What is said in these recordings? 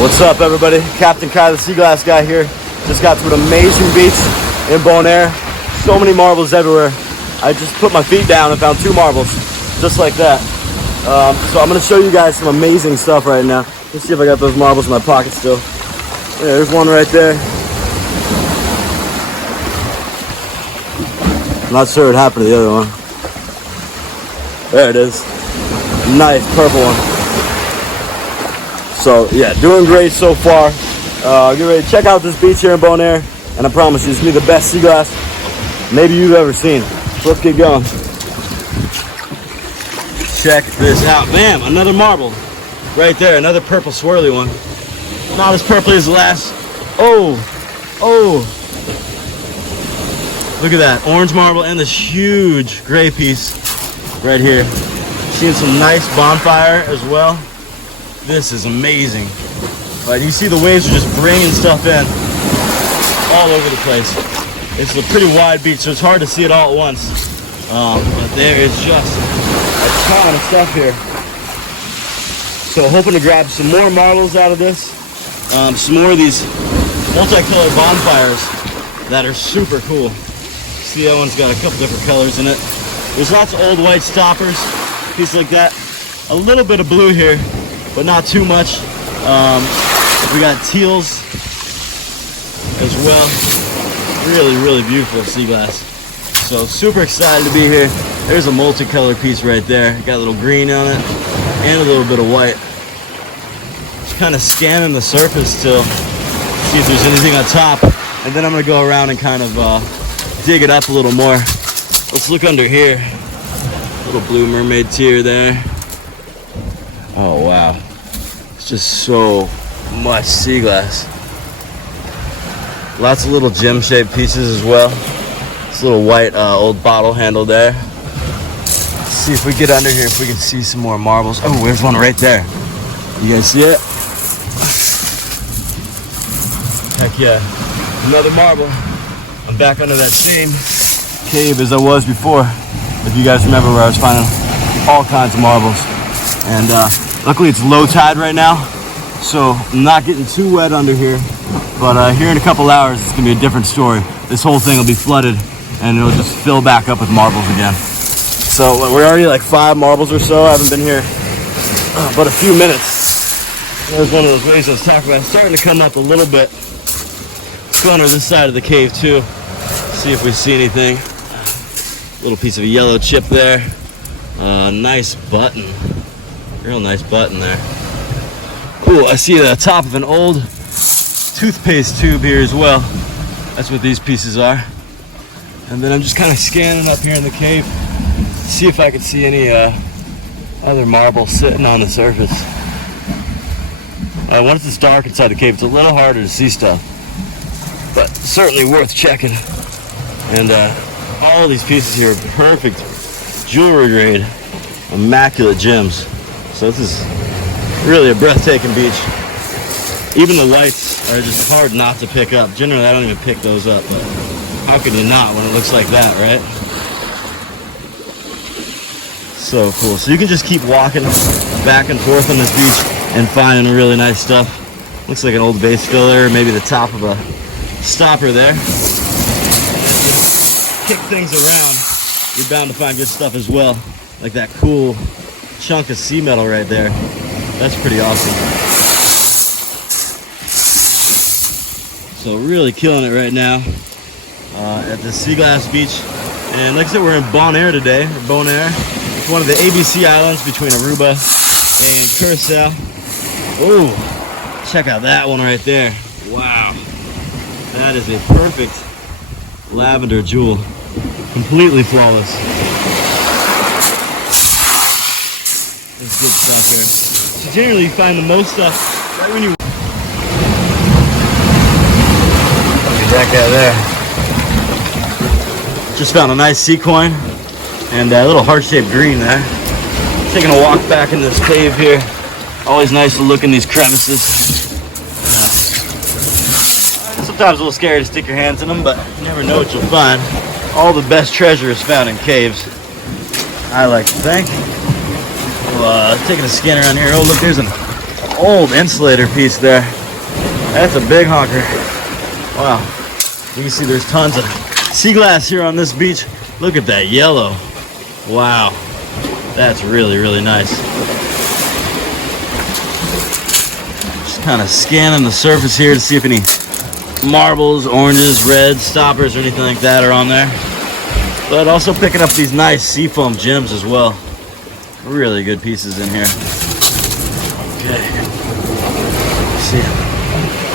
What's up, everybody? Captain Kai, the Sea Glass guy here. Just got to an amazing beach in Bonaire. So many marbles everywhere. I just put my feet down and found 2 marbles, just like that. So I'm gonna show you guys some amazing stuff right now. Let's see if I got those marbles in my pocket still. Yeah, there's one right there. Not sure what happened to the other one. There it is. Nice purple one. So yeah, doing great so far. Get ready to check out this beach here in Bonaire, and I promise you, it's gonna be the best sea glass maybe you've ever seen. So let's get going. Check this out. Bam, another marble. Right there, another purple swirly one. Not as purpley as the last. Oh. Look at that, orange marble and this huge gray piece right here. Seeing some nice bonfire as well. This is amazing. But you see the waves are just bringing stuff in all over the place. It's a pretty wide beach, so it's hard to see it all at once. But there is just a ton of stuff here. So hoping to grab some more marbles out of this. Some more of these multicolored bonfires that are super cool. See, that one's got a couple different colors in it. There's lots of old white stoppers, piece like that. A little bit of blue here, but not too much. We got teals as well. Really beautiful sea glass. So super excited to be here. There's a multicolored piece right there. Got a little green on it and a little bit of white. Just kind of scanning the surface still, see if there's anything on top, and then I'm gonna go around and kind of dig it up a little more. Let's look under here. Little blue mermaid tear there. Oh wow, it's just so much sea glass. Lots of little gem-shaped pieces as well. This little white old bottle handle there. Let's see if we get under here, if we can see some more marbles. Oh, there's one right there. You guys see it? Heck yeah, another marble. I'm back under that same cave as I was before. If you guys remember, where I was finding all kinds of marbles. And luckily it's low tide right now, so I'm not getting too wet under here. But here in a couple hours, it's gonna be a different story. This whole thing will be flooded and it'll just fill back up with marbles again. So we're already like 5 marbles or so. I haven't been here but a few minutes. There's one of those waves I was talking about. It's starting to come up a little bit. Let's go under this side of the cave too. See if we see anything. Little piece of a yellow chip there. Nice button. Real nice button there. Ooh, I see the top of an old toothpaste tube here as well. That's what these pieces are. And then I'm just kind of scanning up here in the cave to see if I can see any other marbles sitting on the surface. Once it's dark inside the cave, it's a little harder to see stuff, but certainly worth checking. And all these pieces here are perfect jewelry grade, immaculate gems. So this is really a breathtaking beach. Even the lights are just hard not to pick up. Generally, I don't even pick those up, but how can you not when it looks like that, right? So cool. So you can just keep walking back and forth on this beach and finding really nice stuff. Looks like an old base filler, maybe the top of a stopper there. Kick things around, you're bound to find good stuff as well, like that cool chunk of sea metal right there. That's pretty awesome. So really killing it right now at the Sea Glass Beach. And like I said, we're in Bonaire today, or Bonaire. It's one of the ABC islands between Aruba and Curacao. Oh, check out that one right there. Wow, that is a perfect lavender jewel. Completely flawless. That's good stuff here. So generally you find the most stuff right when you... Look at that guy there. Just found a nice sea coin and a little heart-shaped green there. Taking a walk back in this cave here. Always nice to look in these crevices. Sometimes a little scary to stick your hands in them, but you never know what you'll find. All the best treasure is found in caves, I like to think. Taking a scan around here. Oh, look, there's an old insulator piece there. That's a big honker. Wow. You can see there's tons of sea glass here on this beach. Look at that yellow. Wow. That's really, really nice. Just kind of scanning the surface here to see if any marbles, oranges, reds, stoppers, or anything like that are on there. But also picking up these nice seafoam gems as well. Really good pieces in here. Okay. See,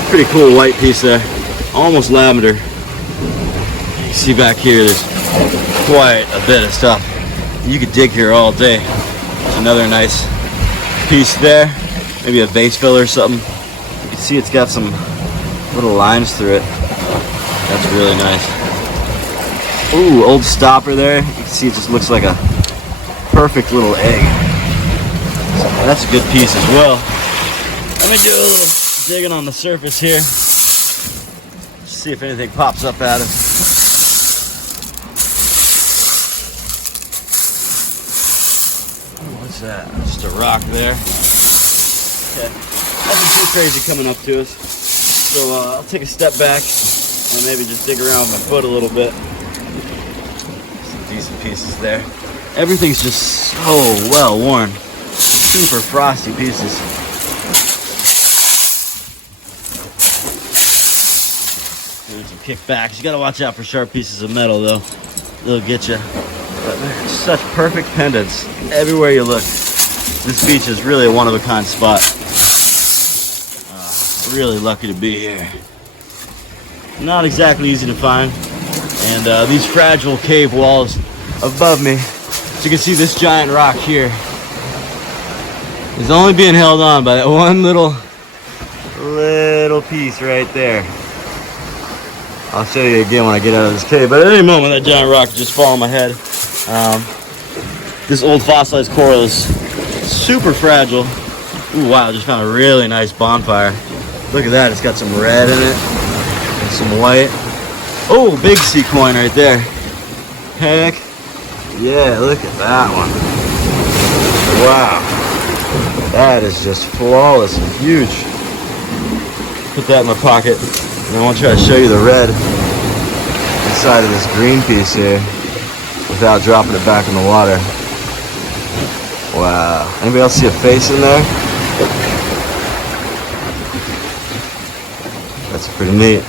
pretty cool white piece there. Almost lavender. You see back here, there's quite a bit of stuff. You could dig here all day. There's another nice piece there. Maybe a vase filler or something. You can see it's got some little lines through it. That's really nice. Ooh, old stopper there. You can see it just looks like a perfect little egg. So that's a good piece as well. Let me do a little digging on the surface here. See if anything pops up at us. What's that? Just a rock there. Okay. Nothing too crazy coming up to us. So I'll take a step back and maybe just dig around with my foot a little bit. Some decent pieces there. Everything's just so well worn. Super frosty pieces. Doing some kickbacks. You gotta watch out for sharp pieces of metal though. They'll get you. But they're such perfect pendants everywhere you look. This beach is really a one-of-a-kind spot. Really lucky to be here. Not exactly easy to find. And these fragile cave walls above me. So you can see this giant rock here is only being held on by that one little piece right there. I'll show you again when I get out of this cave. But at any moment, that giant rock could just fall on my head. This old fossilized coral is super fragile. Ooh, wow, just found a really nice bonfire. Look at that, it's got some red in it and some white. Oh, big sea coin right there. Heck, yeah, look at that one. Wow, that is just flawless and huge. Put that in my pocket, and I want to try to show you the red inside of this green piece here without dropping it back in the water. Wow, anybody else see a face in there? That's pretty neat.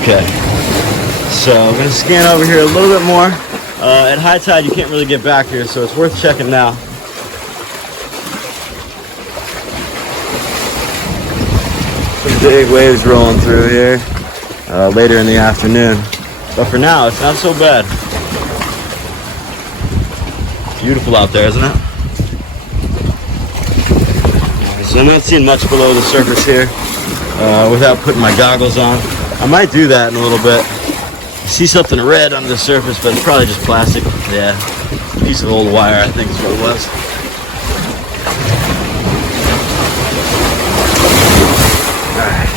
Okay, so I'm gonna scan over here a little bit more. At high tide, you can't really get back here, so it's worth checking now. Some big waves rolling through here later in the afternoon, but for now, it's not so bad. Beautiful out there, isn't it? So I'm not seeing much below the surface here without putting my goggles on. I might do that in a little bit. See something red under the surface, but it's probably just plastic. Yeah, a piece of old wire, I think is what it was. Alright.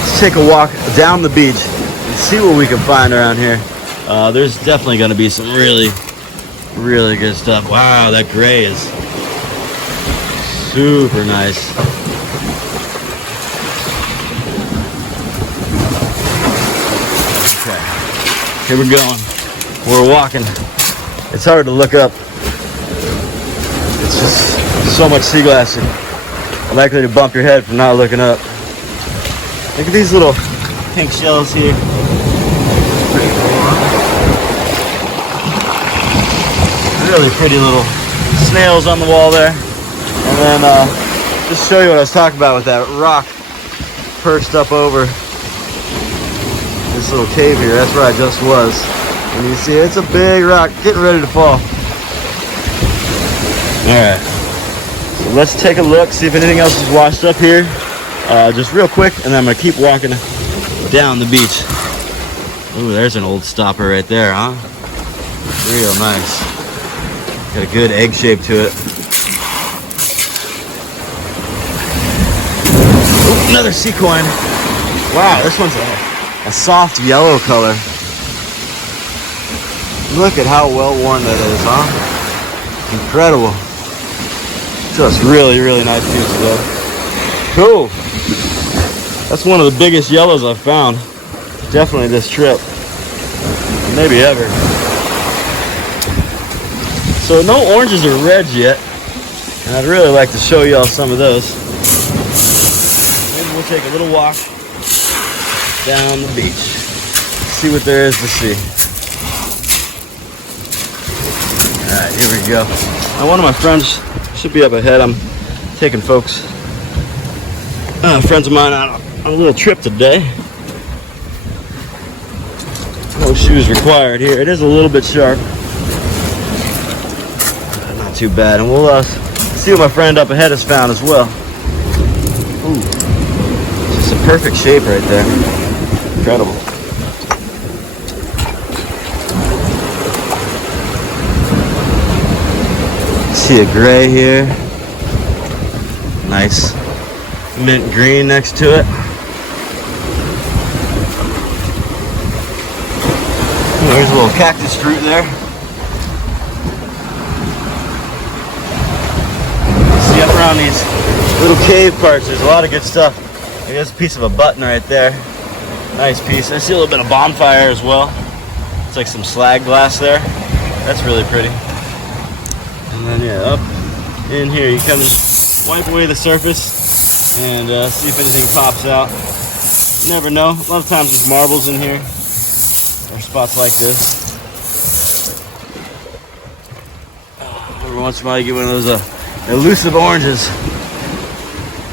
Let's take a walk down the beach and see what we can find around here. There's definitely going to be some really, really good stuff. Wow, that gray is super nice. Okay, here we're going. We're walking. It's hard to look up. It's just so much sea glass. You're likely to bump your head from not looking up. Look at these little pink shells here. Really pretty little snails on the wall there. And then just show you what I was talking about with that rock perched up over this little cave here. That's where I just was. And you see it's a big rock getting ready to fall. Alright, so let's take a look, see if anything else is washed up here. Just real quick, and then I'm going to keep walking down the beach. Ooh, there's an old stopper right there, huh? Real nice. Got a good egg shape to it. Ooh, another sea coin. Wow, this one's a soft yellow color. Look at how well worn that is, huh? Incredible. Just really, really nice pieces though. Cool. That's one of the biggest yellows I've found. Definitely this trip. Maybe ever. So no oranges or reds yet. And I'd really like to show y'all some of those. Maybe we'll take a little walk down the beach. See what there is to see. Alright, here we go. Now one of my friends should be up ahead. I'm taking folks, friends of mine on a little trip today. No shoes required here. It is a little bit sharp. Not too bad. And we'll see what my friend up ahead has found as well. Ooh. It's just a perfect shape right there. Incredible. See a gray here. Nice mint green next to it. There's a little cactus fruit there. See up around these little cave parts, there's a lot of good stuff. There's a piece of a button right there. Nice piece. I see a little bit of bonfire as well. It's like some slag glass there. That's really pretty. And then yeah, up in here you come and wipe away the surface and see if anything pops out. You never know. A lot of times there's marbles in here. Or spots like this. Every once in a while you get one of those elusive oranges.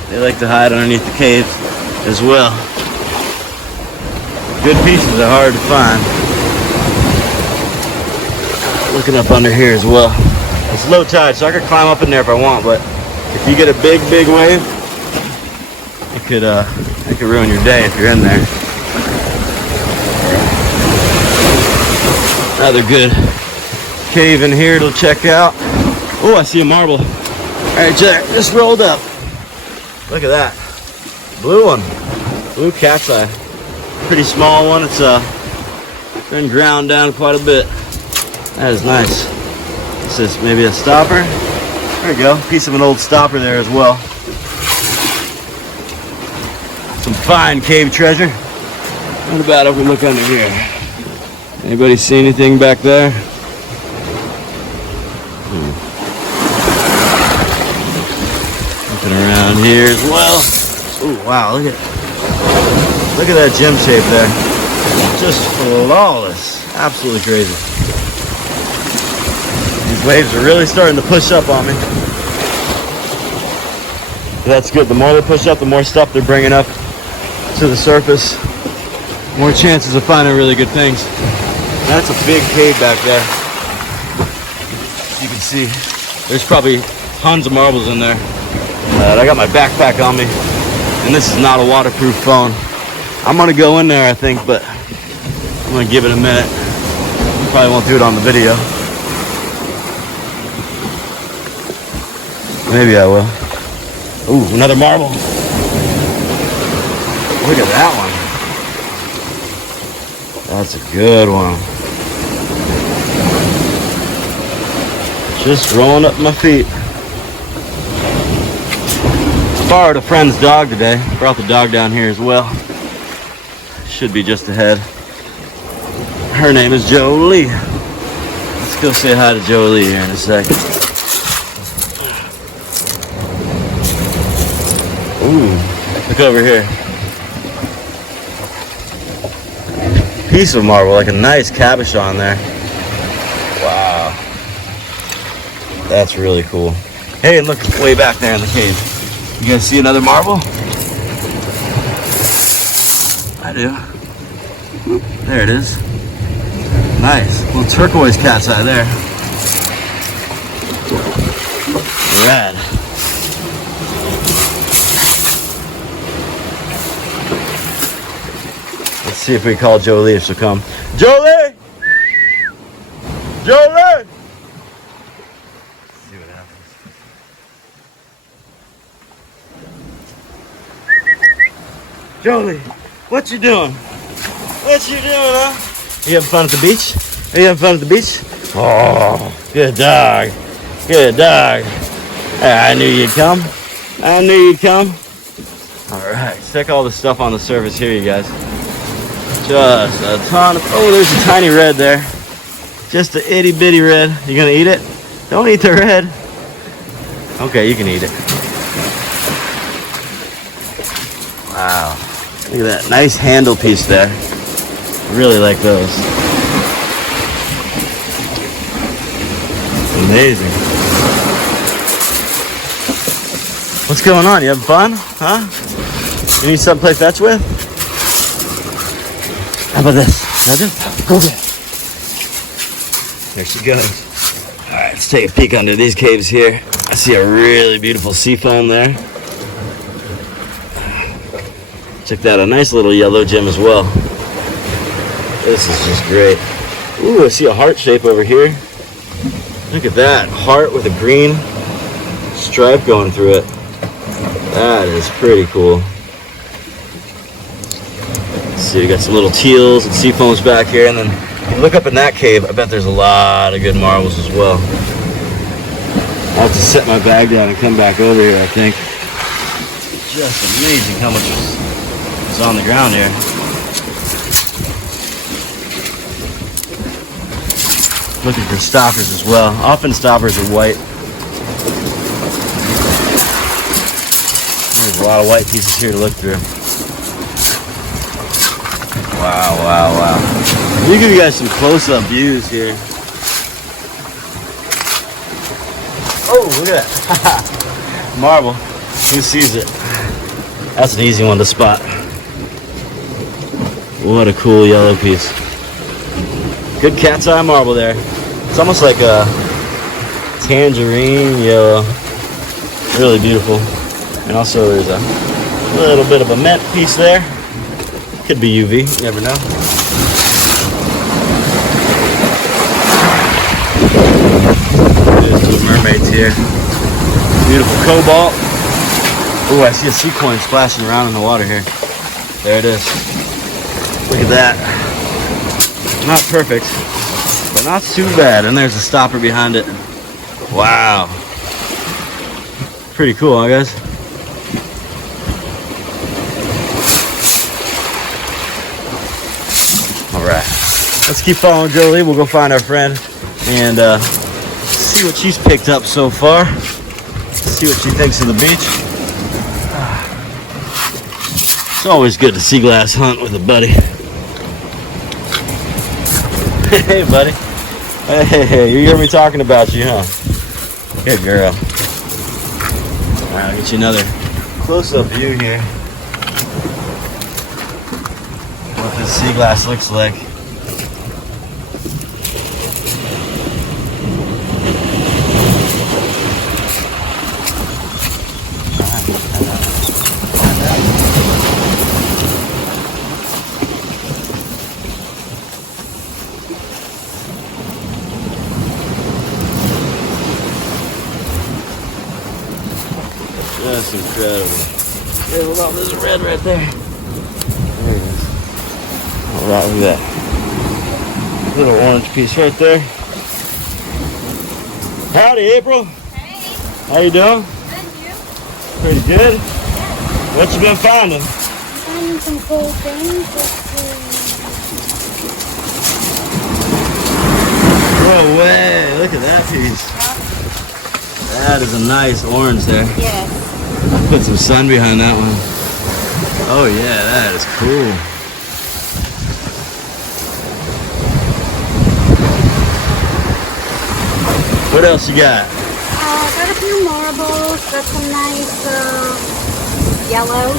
They like to hide underneath the caves as well. Good pieces are hard to find. Looking up under here as well. It's low tide, so I could climb up in there if I want, but if you get a big wave, it could ruin your day if you're in there. Another good cave in here to check out. Oh, I see a marble. Right there, just rolled up. Look at that. Blue one. Blue cat's eye. Pretty small one. It's been ground down quite a bit. That is nice. This is maybe a stopper. There we go. Piece of an old stopper there as well. Some fine cave treasure. What about if we look under here? Anybody see anything back there? Looking around here as well. Oh wow, look at that gem shape there. Just flawless. Absolutely crazy. These waves are really starting to push up on me. That's good. The more they push up, the more stuff they're bringing up to the surface. More chances of finding really good things. That's a big cave back there. You can see there's probably tons of marbles in there. I got my backpack on me, and this is not a waterproof phone. I'm gonna go in there, I think, but I'm gonna give it a minute. Probably won't do it on the video. Maybe I will. Ooh, another marble. Look at that one. That's a good one. Just rolling up my feet. Borrowed a friend's dog today. Brought the dog down here as well. Should be just ahead. Her name is Jolie. Let's go say hi to Jolie here in a second. Ooh, look over here. Piece of marble, like a nice cabochon there. Wow. That's really cool. Hey, and look way back there in the cave. You guys see another marble? I do. Oop, there it is. Nice. Little turquoise cat's eye there. Rad. Let's see if we call Jolie if she'll come. Jolie! Jolie! See what happens. Jolie, what you doing? What you doing, huh? You having fun at the beach? Are you having fun at the beach? Oh, good dog. Good dog. I knew you'd come. I knew you'd come. All right, check all the stuff on the surface here, you guys. Just a ton of, oh, there's a tiny red there. Just a itty bitty red. You gonna eat it? Don't eat the red. Okay, you can eat it. Wow, look at that nice handle piece there. Really like those. Amazing. What's going on? You having fun? Huh? You need something to play fetch with? How about this? Go get it. There she goes. All right, let's take a peek under these caves here. I see a really beautiful sea foam there. Check that out, a nice little yellow gem as well. This is just great. Ooh, I see a heart shape over here. Look at that, heart with a green stripe going through it. That is pretty cool. Let's see, we got some little teals and sea foams back here, and then if you look up in that cave, I bet there's a lot of good marbles as well. I'll have to set my bag down and come back over here, I think. Just amazing how much is on the ground here. Looking for stoppers as well. Often stoppers are white. There's a lot of white pieces here to look through. Wow, wow, wow. Let me give you guys some close-up views here. Oh, look at that. Marble. Who sees it? That's an easy one to spot. What a cool yellow piece. Good cat's eye marble there. It's almost like a tangerine yellow. Really beautiful. And also there's a little bit of a mint piece there. Could be UV, you never know. There's little mermaids here. Beautiful cobalt. Oh, I see a sea coin splashing around in the water here. There it is. Look at that. Not perfect, but not too bad. And there's a stopper behind it. Wow. Pretty cool, huh, guys? All right. Let's keep following Jolie. We'll go find our friend and see what she's picked up so far. See what she thinks of the beach. It's always good to sea glass hunt with a buddy. Hey, buddy. Hey, you hear me talking about you, huh? Good girl. All right, I'll get you another close-up view here. What this sea glass looks like. That's incredible. Yeah, well, there's a red right there. There it is. All right, look at that. Little orange piece right there. Howdy, April. Hey. How you doing? Good, you? Pretty good. Yeah. What you been finding? I'm finding some cool things. No way. Look at that piece. That is a nice orange there. Yes. Put some sun behind that one. Oh yeah, that is cool. What else you got? Got a few marbles. Got some nice yellow.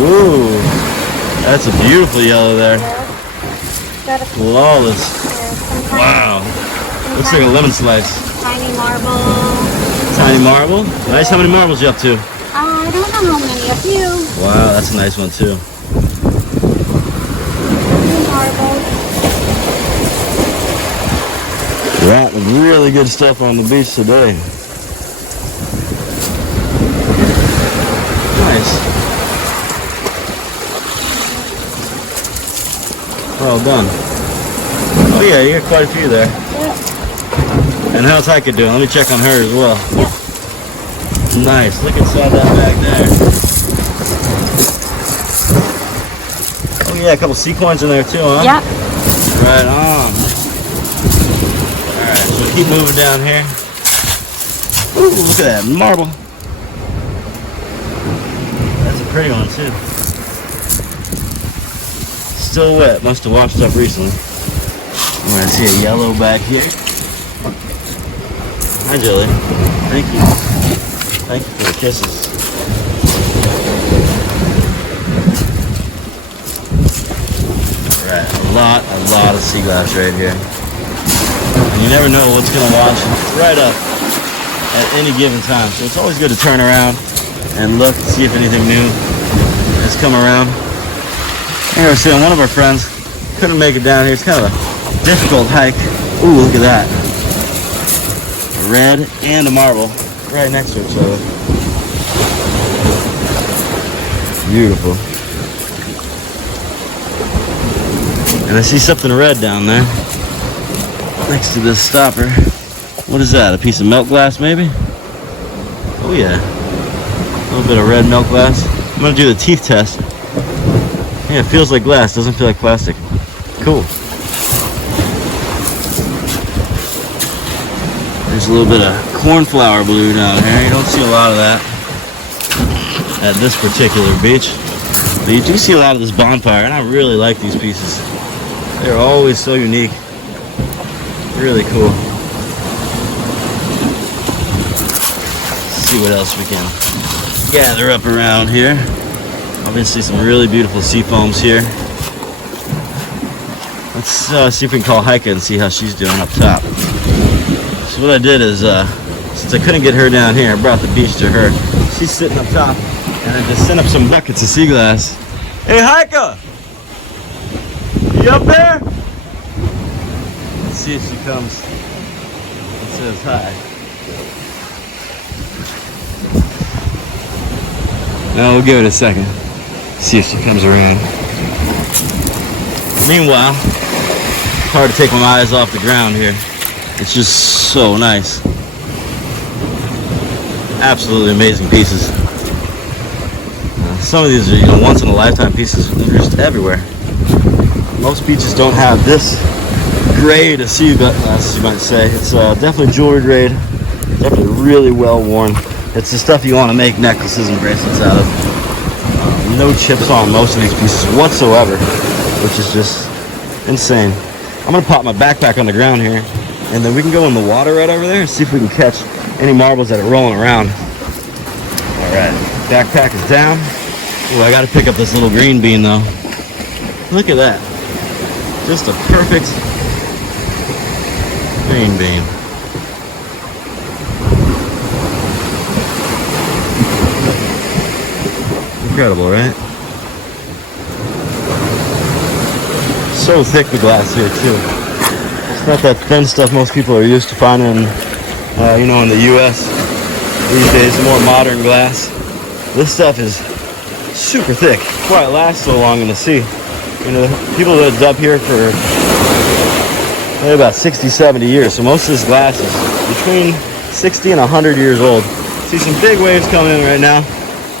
Ooh, that's a beautiful yellow there. Yeah. Got a few, Flawless. some Wow. Looks like a lemon slice. tiny marble. Tiny marble. Nice. How many marbles you up to? I don't know how many. A few. Wow, that's a nice one too. A few marbles. Right, really good stuff on the beach today. Nice. Well done. Oh yeah, you got quite a few there. Yeah. And how's Heike doing? Let me check on her as well. Nice. Look inside that bag there. Oh yeah, a couple sea coins in there too, huh? Yep. Right on. Alright, so keep moving down here. Ooh, look at that marble. That's a pretty one too. Still wet, must have washed up recently. I see a yellow back here. Hi, Jilly. Thank you. Thank you for the kisses. Alright, a lot of sea glass right here. And you never know what's going to wash right up at any given time. So it's always good to turn around and look, see if anything new has come around. Anyway, seeing one of our friends couldn't make it down here. It's kind of a difficult hike. Ooh, look at that. A red and a marble right next to each other. Beautiful. And I see something red down there next to this stopper. What is that? A piece of milk glass, maybe? Oh yeah. A little bit of red milk glass. I'm gonna do the teeth test. Yeah, it feels like glass, doesn't feel like plastic. Cool. There's a little bit of cornflower blue down here. You don't see a lot of that at this particular beach. But you do see a lot of this bonfire, and I really like these pieces. They're always so unique. Really cool. Let's see what else we can gather up around here. Obviously some really beautiful sea foams here. Let's see if we can call Heike and see how she's doing up top. So what I did is, since I couldn't get her down here, I brought the beach to her. She's sitting up top, and I just sent up some buckets of sea glass. Hey Heike! You up there? Let's see if she comes and says hi. No, we'll give it a second. See if she comes around. Meanwhile, it's hard to take my eyes off the ground here. It's just so nice. Absolutely amazing pieces. Some of these are, once in a lifetime pieces. They're just everywhere. Most beaches don't have this grade of sea glass, you might say. It's definitely jewelry grade. Definitely really well worn. It's the stuff you want to make necklaces and bracelets out of. No chips on most of these pieces whatsoever, which is just insane. I'm gonna pop my backpack on the ground here, and then we can go in the water right over there and see if we can catch any marbles that are rolling around. All right, backpack is down. Oh, I gotta pick up this little green bean though. Look at that. Just a perfect green bean. Incredible, right? So thick the glass here too. It's not that thin stuff most people are used to finding, in the U.S. these days. More modern glass. This stuff is super thick. That's why it lasts so long in the sea. People lived up here for maybe about 60, 70 years. So most of this glass is between 60 and 100 years old. See some big waves coming in right now.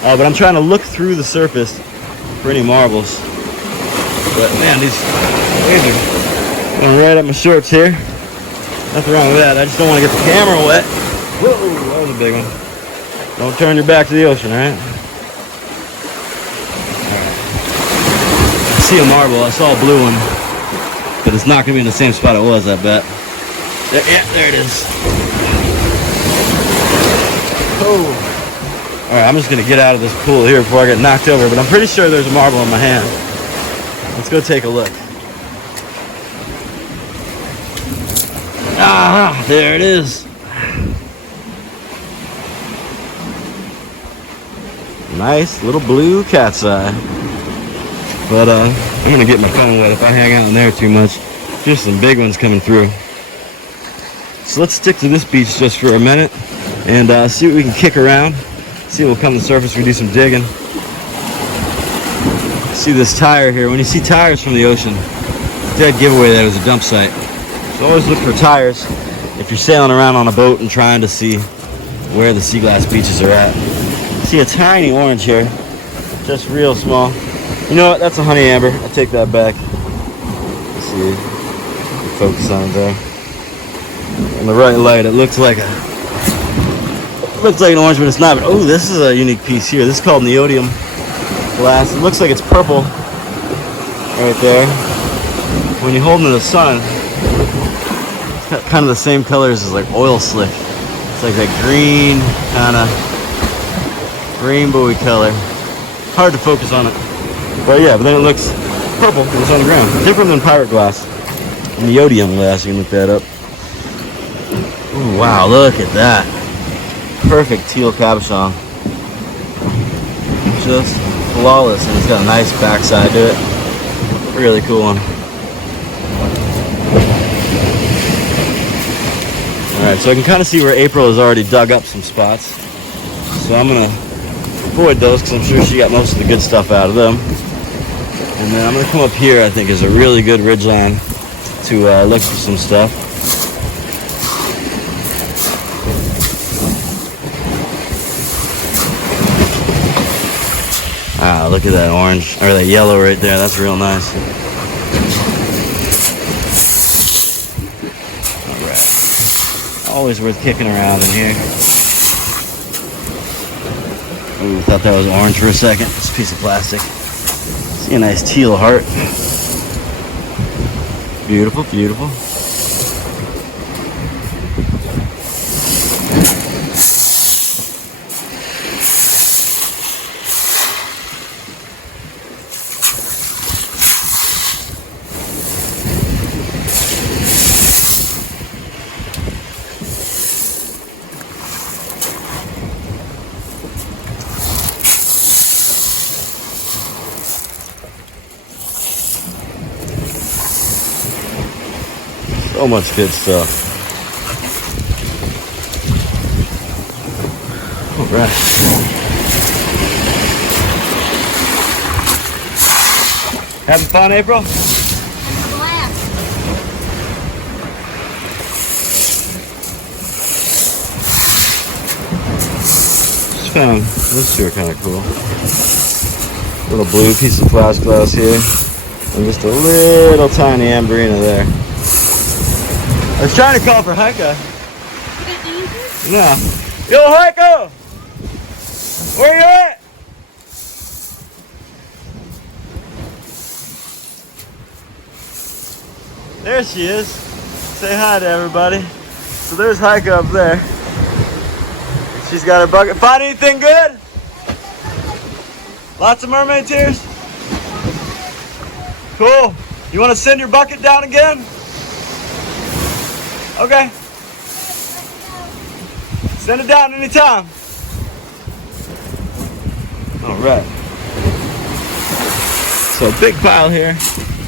But I'm trying to look through the surface for any marbles. But man, these waves are going right up my shorts here. Nothing wrong with that. I just don't want to get the camera wet. Whoa, that was a big one. Don't turn your back to the ocean, all right? I see a marble. I saw a blue one. But it's not going to be in the same spot it was, I bet. There it is. Oh. Alright, I'm just going to get out of this pool here before I get knocked over, but I'm pretty sure there's a marble in my hand. Let's go take a look. Ah, there it is. Nice little blue cat's eye. But I'm going to get my phone wet if I hang out in there too much. There's some big ones coming through. So let's stick to this beach just for a minute and see what we can kick around. See what will come to the surface. We do some digging. See this tire here. When you see tires from the ocean, dead giveaway that it was a dump site. So always look for tires if you're sailing around on a boat and trying to see where the sea glass beaches are at. See a tiny orange here, just real small. You know what? That's a honey amber. I take that back. Let's see. Focus on it there. In the right light, it looks like an orange, but it's not. But oh, this is a unique piece here. This is called neodymium glass. It looks like it's purple right there. When you hold it in the sun, it's got kind of the same colors as like oil slick. It's like that green kind of rainbowy color. Hard to focus on it. But yeah, but then it looks purple because it's on the ground. Different than pirate glass. Neodymium glass, you can look that up. Ooh, wow, look at that. Perfect teal cabochon. Just flawless, and it's got a nice backside to it. Really cool one. Alright, so I can kind of see where April has already dug up some spots. So I'm going to avoid those because I'm sure she got most of the good stuff out of them. And then I'm going to come up here, I think is a really good ridgeline to look for some stuff. Ah, look at that orange, or that yellow right there. That's real nice. Alright. Always worth kicking around in here. Ooh, thought that was orange for a second. It's a piece of plastic. See a nice teal heart. Beautiful, beautiful. So much good stuff. All right. Having fun, April? Just found those two are kind of cool. Little blue piece of flash glass here, and just a little tiny amberina there. I was trying to call for Heika. No. Yo, Heika! Where you at? There she is. Say hi to everybody. So there's Heika up there. She's got her bucket. Find anything good? Lots of mermaid tears? Cool. You want to send your bucket down again? Okay. Send it down anytime. All right. So a big pile here.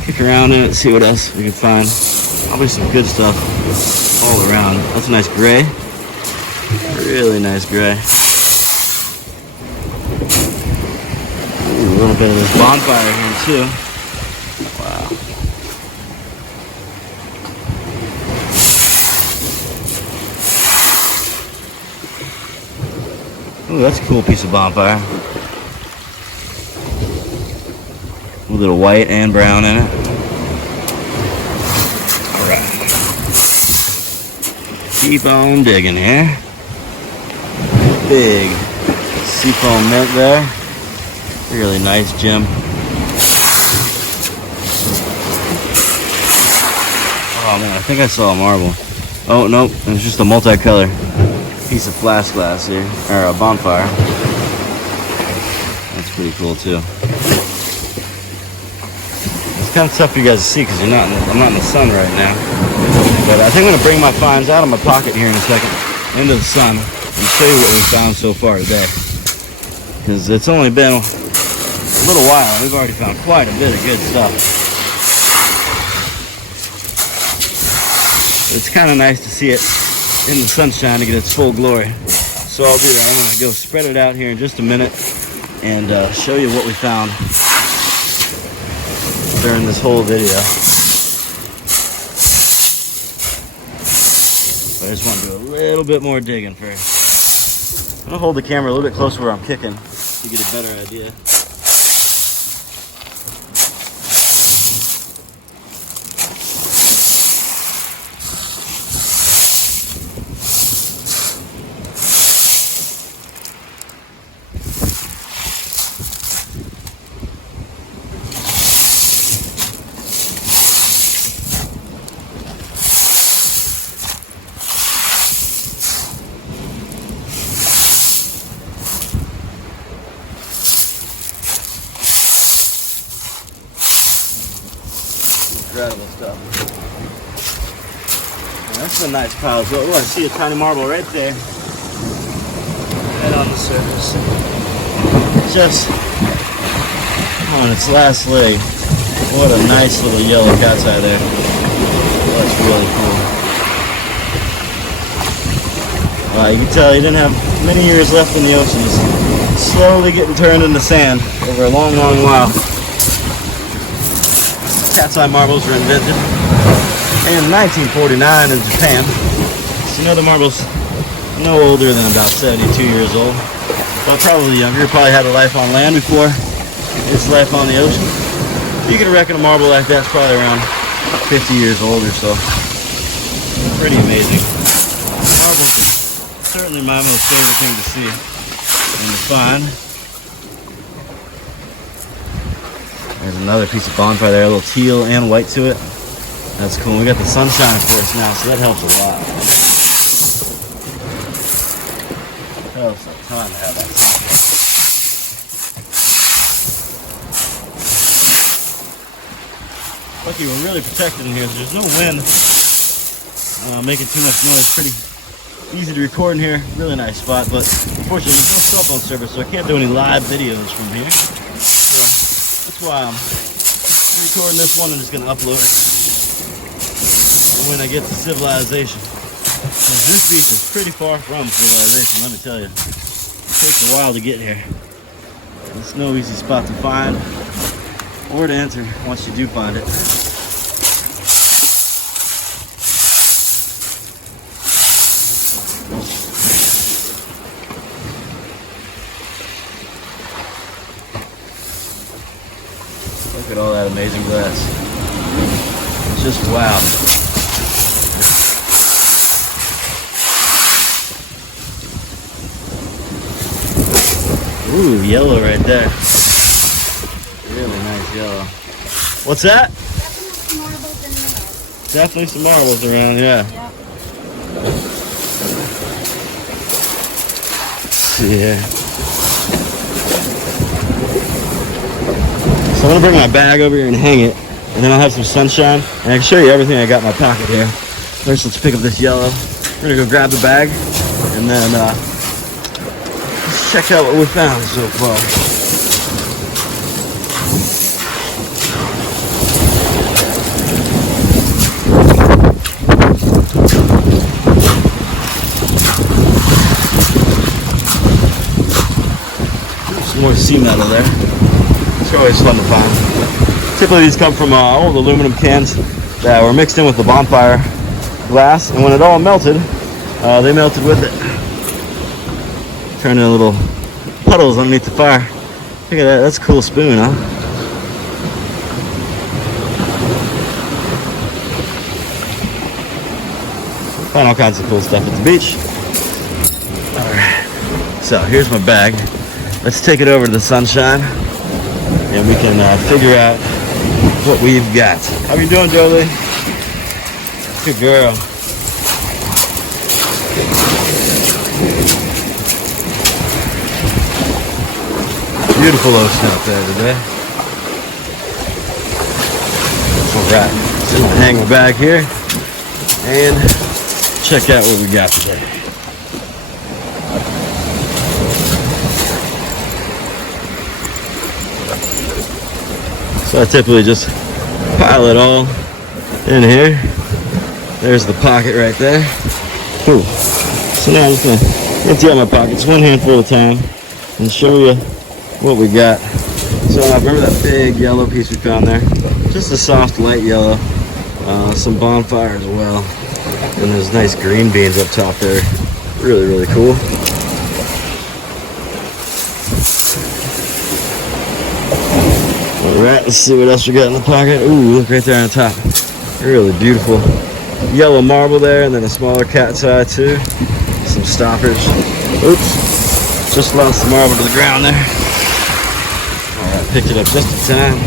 Kick around in it, see what else we can find. Probably some good stuff all around. That's a nice gray. Really nice gray. Ooh, a little bit of this bonfire here too. Wow. Ooh, that's a cool piece of bonfire. A little white and brown in it. Alright. Keep on digging here. Big seafoam mint there. Really nice gem. Oh man, I think I saw a marble. Oh nope, it's just a multicolor piece of flash glass here, or a bonfire. That's pretty cool too. It's kind of tough for you guys to see because I'm not in the sun right now. But I think I'm gonna bring my finds out of my pocket here in a second into the sun and show you what we found so far today. Because it's only been a little while and we've already found quite a bit of good stuff. It's kind of nice to see it in the sunshine to get its full glory. So I'll do that. I'm going to go spread it out here in just a minute and show you what we found during this whole video. But I just want to do a little bit more digging first. I'm gonna hold the camera a little bit closer where I'm kicking to get a better idea. Incredible stuff. Well, that's a nice pile as well. Oh, I see a tiny marble right there. Right on the surface. Just on its last leg. What a nice little yellow cat's eye there. That's really cool. You can tell he didn't have many years left in the ocean. He's slowly getting turned into sand over a long, long while. Cat's eye marbles were invented in 1949 in Japan. So you know the marble's no older than about 72 years old. But probably younger. It probably had a life on land before its life on the ocean. You can reckon a marble like that's probably around 50 years old or so. Pretty amazing. Marbles are certainly my most favorite thing to see and to find. There's another piece of bonfire there, a little teal and white to it. That's cool. We got the sunshine, of course, now, so that helps a lot. Helps a ton to have that sunshine. Lucky we're really protected in here, so there's no wind making too much noise. Pretty easy to record in here. Really nice spot, but unfortunately there's no cell phone service, so I can't do any live videos from here. That's why I'm recording this one and just going to upload it when I get to civilization. This beach is pretty far from civilization, let me tell you. It takes a while to get here. It's no easy spot to find or to enter once you do find it. Look at all that amazing glass. It's just wow. Ooh, yellow right there. Really nice yellow. What's that? Definitely some marbles around, yeah. Yep. Let's see here. So I'm gonna bring my bag over here and hang it, and then I'll have some sunshine, and I can show you everything I got in my pocket here. First, let's pick up this yellow. We're gonna go grab the bag, and then let's check out what we found so far. Some more sea metal there. It's always fun to find. Typically these come from old aluminum cans that were mixed in with the bonfire glass, and when it all melted, they melted with it. Turning into little puddles underneath the fire. Look at that, that's a cool spoon, huh? Find all kinds of cool stuff at the beach. Alright, so here's my bag. Let's take it over to the sunshine, and we can figure out what we've got. How you doing, Jolie? Good girl. Beautiful ocean out there today. Alright, so I'm gonna hang my bag here and check out what we got today. So I typically just pile it all in here. There's the pocket right there. Cool. So now I'm just gonna empty out my pockets one handful at a time and show you what we got. So remember that big yellow piece we found there? Just a soft light yellow. Some bonfire as well. And those nice green beans up top there. Really, really cool. right, let's see what else we got in the pocket. Ooh, look right there on the top. Really beautiful yellow marble there, and then a smaller cat's eye too. Some stoppers. Oops, just lost the marble to the ground there. All right, picked it up just in time.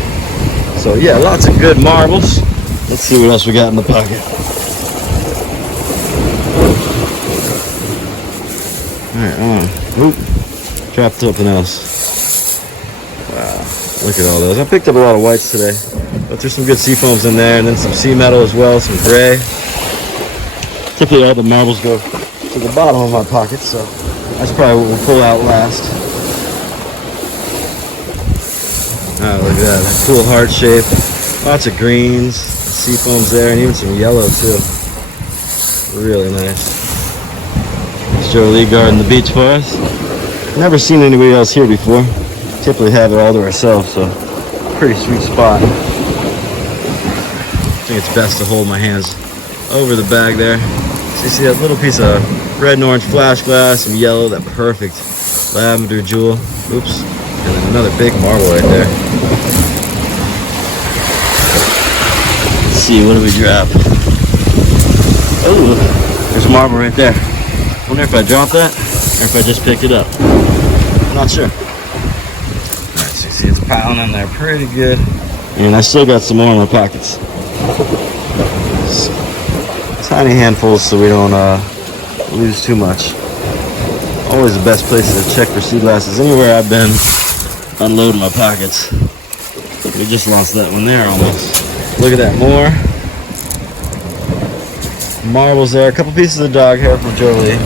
So yeah, lots of good marbles. Let's see what else we got in the pocket. All right, on. Oop, dropped something else. Wow, look at all those. I picked up a lot of whites today, but there's some good sea foams in there, and then some sea metal as well, some gray. Typically all the marbles go to the bottom of my pocket, so that's probably what we'll pull out last. Oh, look at that cool heart shape. Lots of greens, sea foams there, and even some yellow too. Really nice. It's Jolie guarding the beach for us. Never seen anybody else here before. Typically have it all to ourselves, so pretty sweet spot. I think it's best to hold my hands over the bag there. So you see that little piece of red and orange flash glass, some yellow, that perfect lavender jewel. Oops. And then another big marble right there. Let's see, what do we drop? Oh, there's marble right there. Wonder if I dropped that or if I just picked it up. I'm not sure. Alright, so you see it's piling in there pretty good. And I still got some more in my pockets. Tiny handfuls so we don't lose too much. Always the best place to check for sea glasses. Anywhere I've been unloading my pockets. We just lost that one there almost. Look at that, more marbles there. A couple pieces of dog hair from Jolie.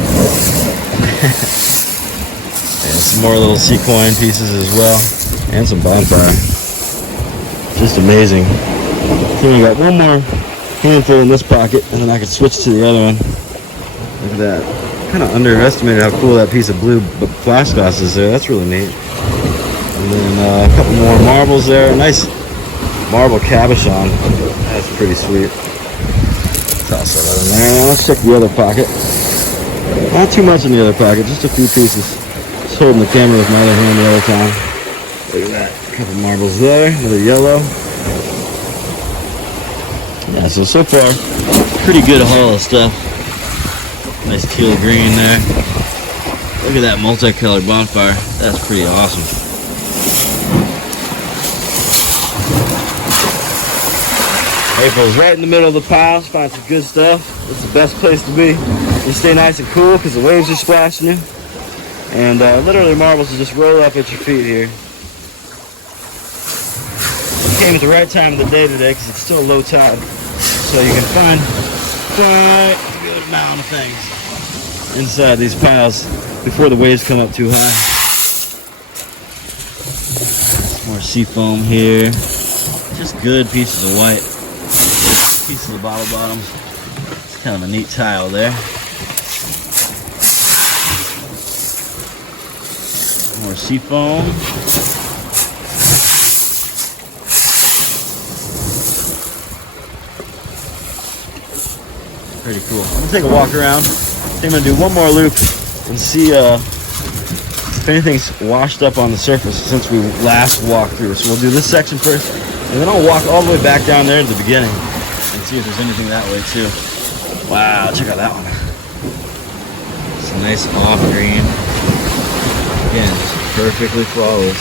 And some more little sea coin pieces as well. And some bonfire. Just amazing. I think I got one more handful in this pocket, and then I could switch to the other one. Look at that. Kind of underestimated how cool that piece of blue flash glass is there. That's really neat. And then a couple more marbles there. A nice marble cabochon. That's pretty sweet. Toss that in there. Now let's check the other pocket. Not too much in the other pocket, just a few pieces. Just holding the camera with my other hand the other time. Look at that. A couple marbles there. Another yellow. Yeah, so far, pretty good haul of stuff. Nice teal green there. Look at that multicolored bonfire. That's pretty awesome. April's right in the middle of the pile. Find some good stuff. It's the best place to be. You stay nice and cool because the waves are splashing you. And literally marbles will just roll up at your feet here. Came at the right time of the day today because it's still low tide. So you can find quite a good amount of things inside these piles before the waves come up too high. Some more sea foam here. Just good pieces of white. Pieces of bottle bottoms. It's kind of a neat tile there. More sea foam. Pretty cool. I'm gonna take a walk around. I think I'm gonna do one more loop and see if anything's washed up on the surface since we last walked through. So we'll do this section first, and then I'll walk all the way back down there to the beginning and see if there's anything that way too. Wow, check out that one. It's a nice off green. Again, just perfectly flawless.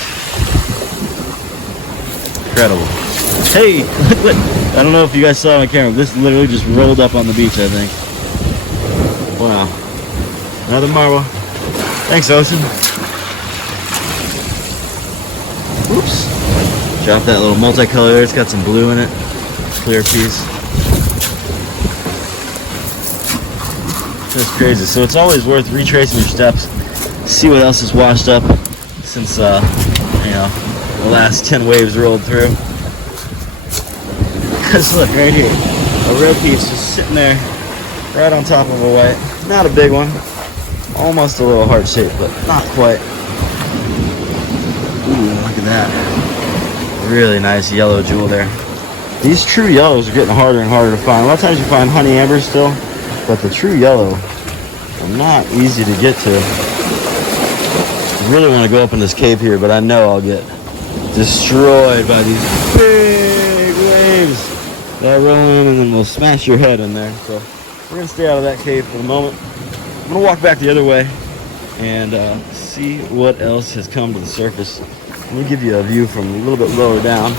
Incredible. Hey, look. I don't know if you guys saw my camera. This literally just rolled up on the beach, I think. Wow. Another marble. Thanks, Ocean. Oops. Drop that little multicolor. It's got some blue in it. Clear piece. That's crazy. So it's always worth retracing your steps. See what else is washed up since, the last 10 waves rolled through. Because look, right here, a red piece just sitting there right on top of a white. Not a big one. Almost a little heart shape, but not quite. Ooh, look at that. Really nice yellow jewel there. These true yellows are getting harder and harder to find. A lot of times you find honey amber still, but the true yellow are not easy to get to. I really want to go up in this cave here, but I know I'll get destroyed by these big waves that roll in, and then they'll smash your head in there. So we're gonna stay out of that cave for the moment. I'm gonna walk back the other way and see what else has come to the surface. Let me give you a view from a little bit lower down.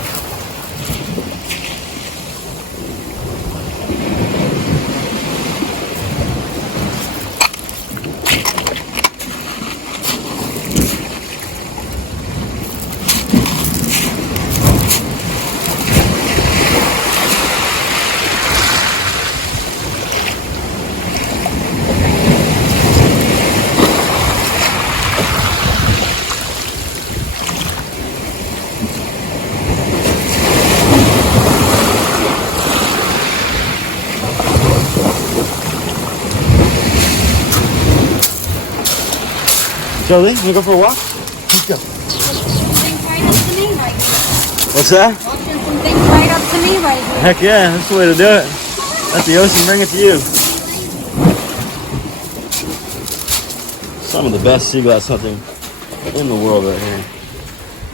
Jolie, you wanna go for a walk? Let's go. What's that? Watching some things right up to me right here. Heck yeah, that's the way to do it. Let the ocean bring it to you. Some of the best sea glass hunting in the world right here.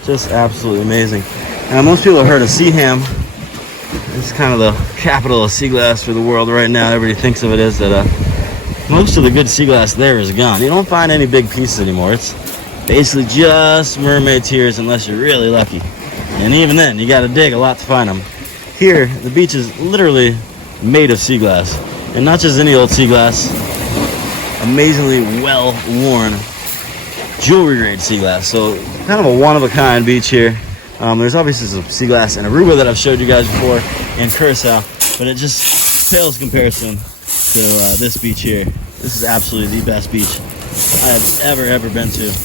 Just absolutely amazing. Now, most people have heard of Seaham. It's kind of the capital of sea glass for the world right now. Everybody thinks of it as that. Most of the good sea glass there is gone. You don't find any big pieces anymore. It's basically just mermaid tears unless you're really lucky. And even then, you gotta dig a lot to find them. Here, the beach is literally made of sea glass. And not just any old sea glass, amazingly well-worn jewelry grade sea glass. So kind of a one-of-a-kind beach here. There's obviously some sea glass in Aruba that I've showed you guys before, and Curacao, but it just pales comparison to this beach here. This is absolutely the best beach I have ever been to as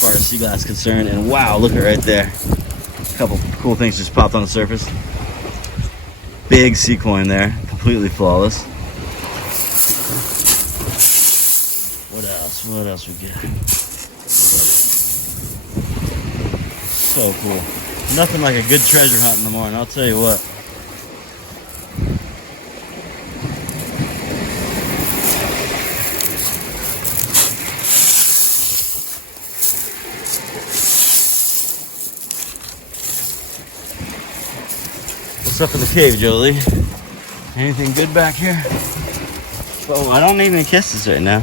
far as sea glass is concerned. And wow, look at right there. A couple cool things just popped on the surface. Big sea coin there, completely flawless. What else? What else we got? So cool. Nothing like a good treasure hunt in the morning, I'll tell you what. What's up in the cave, Jolie? Anything good back here? Oh, I don't need any kisses right now.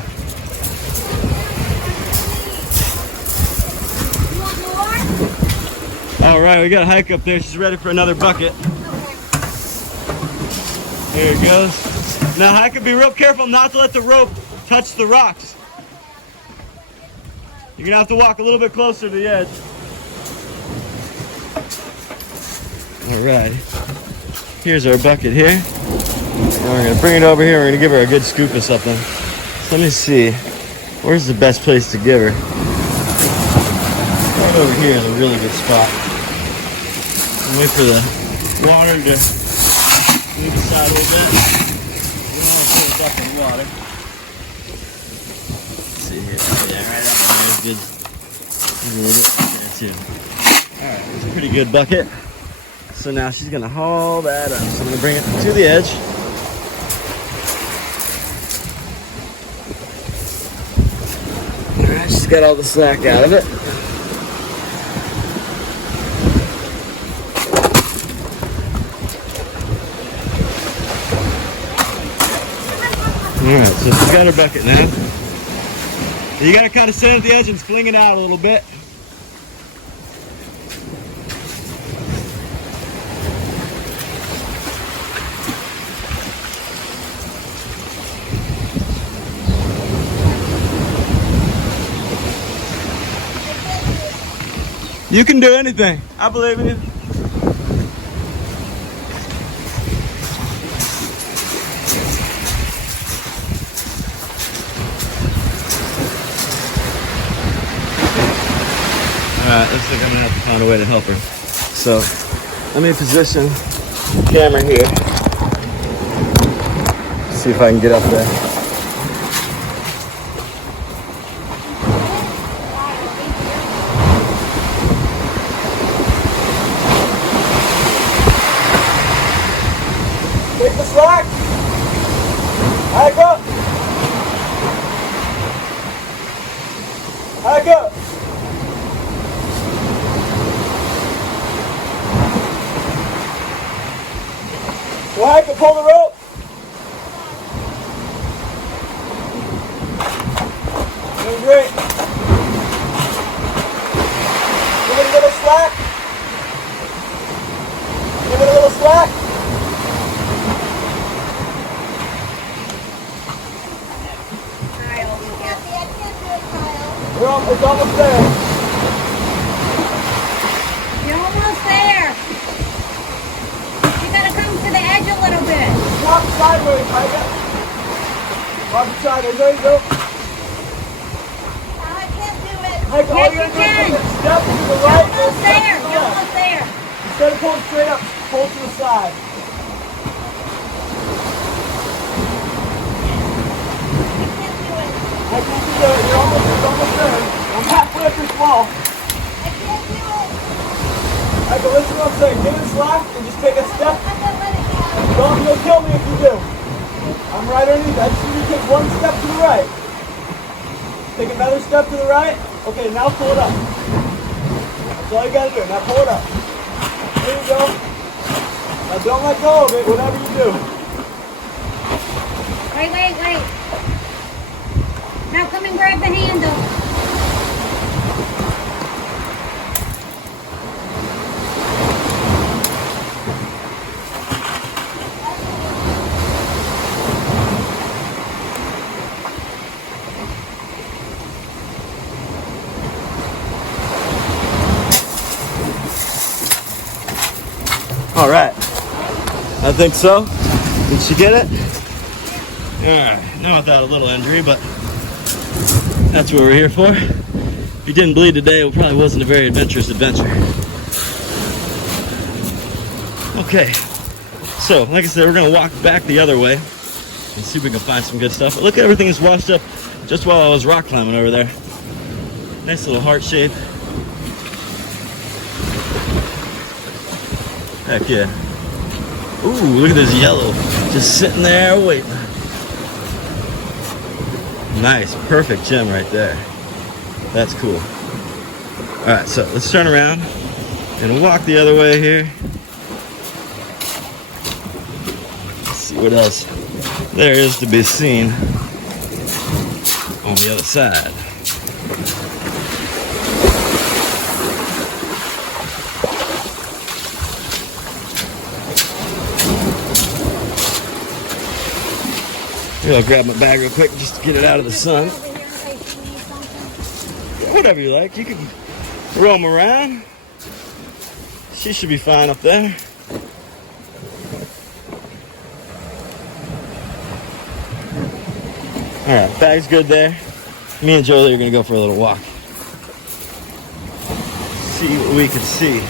All right, we got a hike up there. She's ready for another bucket. There it goes. Now, I could be real careful not to let the rope touch the rocks. You're gonna have to walk a little bit closer to the edge. All right. Here's our bucket here. And we're gonna bring it over here. We're gonna give her a good scoop of something. So let me see. Where's the best place to give her? Right over here is a really good spot. Wait for the water to move aside a little bit. We don't want to put it up in water. Let's see here. Yeah, right up there is good. A little bit there too. Alright, it's a pretty good bucket. So now she's gonna haul that up. So I'm gonna bring it to the edge. Alright, she's got all the slack out of it. Alright, so she's got her bucket now. You gotta kind of sit at the edge and fling it out a little bit. You can do anything. I believe in you. Alright, looks like I'm gonna have to find a way to help her. So, let me position the camera here. See if I can get up there. Take the slack! Hike up! Hike up! to pull the rope? Doing great. Give it a little slack. Give it a little slack. It's almost there. You're almost there. You gotta come to the edge a little bit. Walk sideways, Micah. Walk sideways. There you go. I can't do it. Micah, all Yes, you're you going to do can. is take a step to the right. You're almost there. You're almost there. Instead of pulling straight up, pull to the side. I can't do it. You're almost there. I'm halfway up this wall. I can't do it. Micah, listen to what I'm saying. Give it a slack and just take a step. I'm gonna let it go. You'll kill me if you do. I'm right underneath. I just need you to take one step to the right. Take another step to the right. Okay, now pull it up. That's all you gotta do. Now pull it up. There you go. Now don't let go of it, whatever you do. Wait. Now come and grab the handle. All right. I think so. Did she get it? Yeah, not without a little injury, but that's what we're here for. If you didn't bleed today, it probably wasn't a very adventurous adventure. Okay, so like I said, we're gonna walk back the other way and see if we can find some good stuff. But look at everything that's washed up just while I was rock climbing over there. Nice little heart shape. Heck yeah. Ooh, look at this yellow. Just sitting there waiting. Nice, perfect gem right there. That's cool. Alright, so let's turn around and walk the other way here. Let's see what else there is to be seen on the other side. Here, I'll grab my bag real quick just to get it out of the sun. Whatever you like, you can roam around. She should be fine up there. All right, bag's good there. Me and Jolie are gonna go for a little walk. See what we can see.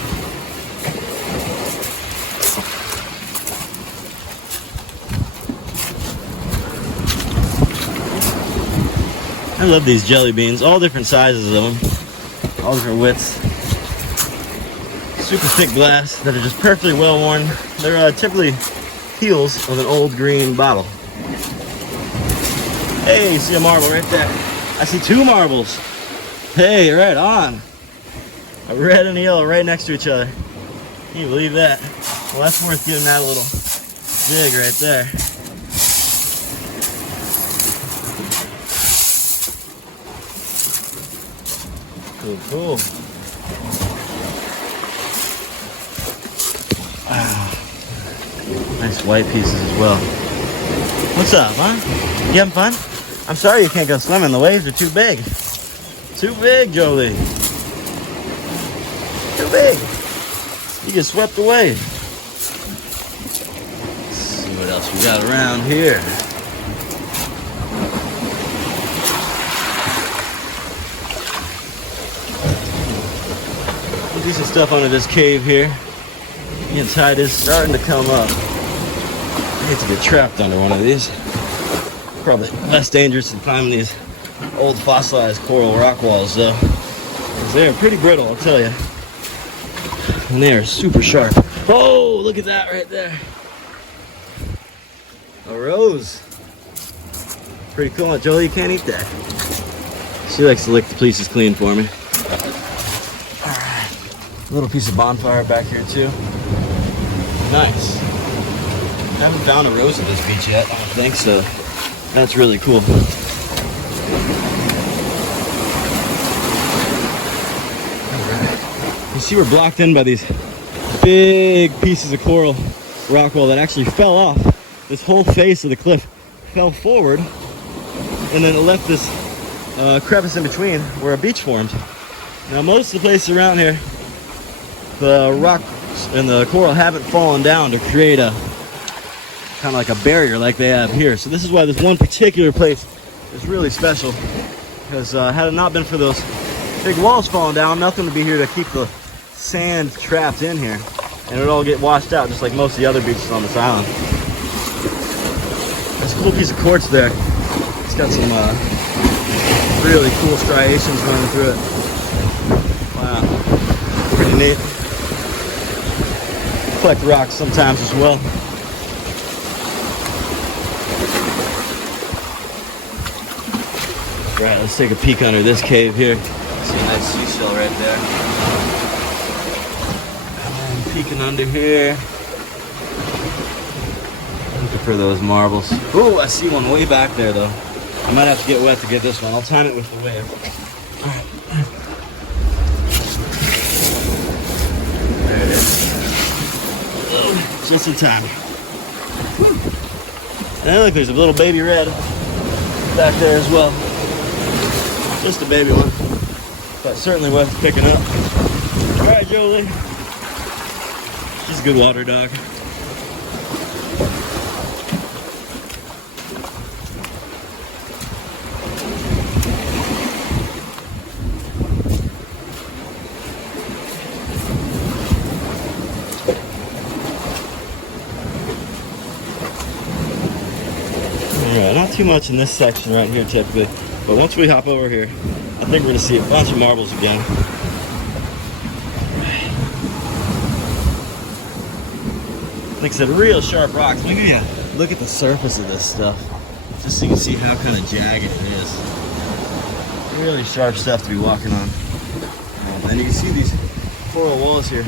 I love these jelly beans, all different sizes of them, all different widths. Super thick glass that are just perfectly well worn. They're typically heels of an old green bottle. Hey, you see a marble right there. I see two marbles. Hey, right on. A red and a yellow right next to each other. Can you believe that? Well, that's worth giving that a little dig right there. Cool. Wow. Nice white pieces as well. What's up, huh? You having fun? I'm sorry you can't go swimming. The waves are too big. Too big, Jolie. Too big. You get swept away. Let's see what else we got around here. Do some stuff under this cave here. The inside is starting to come up. I hate to get trapped under one of these. Probably less dangerous than climbing these old fossilized coral rock walls though, because they are pretty brittle, I'll tell you. And they are super sharp. Oh, look at that right there. A rose. Pretty cool. Jolie, you can't eat that. She likes to lick the pieces clean for me. A little piece of bonfire back here too. Nice. Haven't found a rose at this beach yet. I don't think so. That's really cool. You see, we're blocked in by these big pieces of coral rock wall that actually fell off. This whole face of the cliff fell forward, and then it left this crevice in between where a beach formed. Now, most of the places around here, the rocks and the coral haven't fallen down to create a kind of like a barrier like they have here. So this is why this one particular place is really special, because had it not been for those big walls falling down, nothing would be here to keep the sand trapped in here, and it would all get washed out just like most of the other beaches on this island. There's a cool piece of quartz there. It's got some really cool striations running through it. Wow, pretty neat. Collect rocks sometimes as well. Right, let's take a peek under this cave here. See a nice seashell right there. And peeking under here. Looking for those marbles. Oh, I see one way back there though. I might have to get wet to get this one. I'll time it with the wave. Alright. There it is. Oh, just in time. And look, there's a little baby red back there as well. Just a baby one, but certainly worth picking up. All right, Jolie. She's a good water dog. All right, not too much in this section right here typically. But once we hop over here, I think we're gonna see a bunch of marbles again. Like I said, real sharp rocks. Let me look at the surface of this stuff, just so you can see how kind of jagged it is. Really sharp stuff to be walking on. And you can see these coral walls here.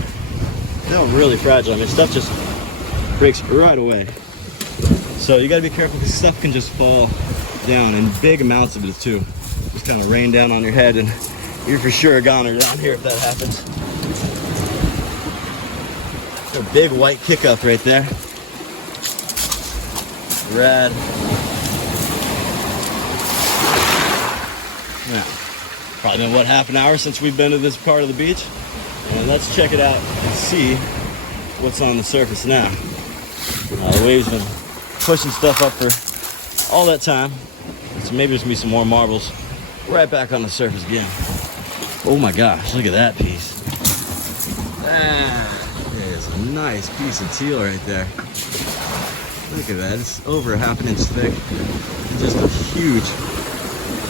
They're really fragile. I mean, stuff just breaks right away. So you gotta be careful because stuff can just fall down, in big amounts of it too. Just kind of rain down on your head and you're for sure a goner down here if that happens. A big white kick up right there. Rad. Now, probably been what, half an hour since we've been to this part of the beach, and let's check it out and see what's on the surface now. The waves been pushing stuff up for all that time. So maybe there's gonna be some more marbles right back on the surface again. Oh my gosh, look at that piece. That is a nice piece of teal right there. Look at that, it's over ½ inch thick. Just a huge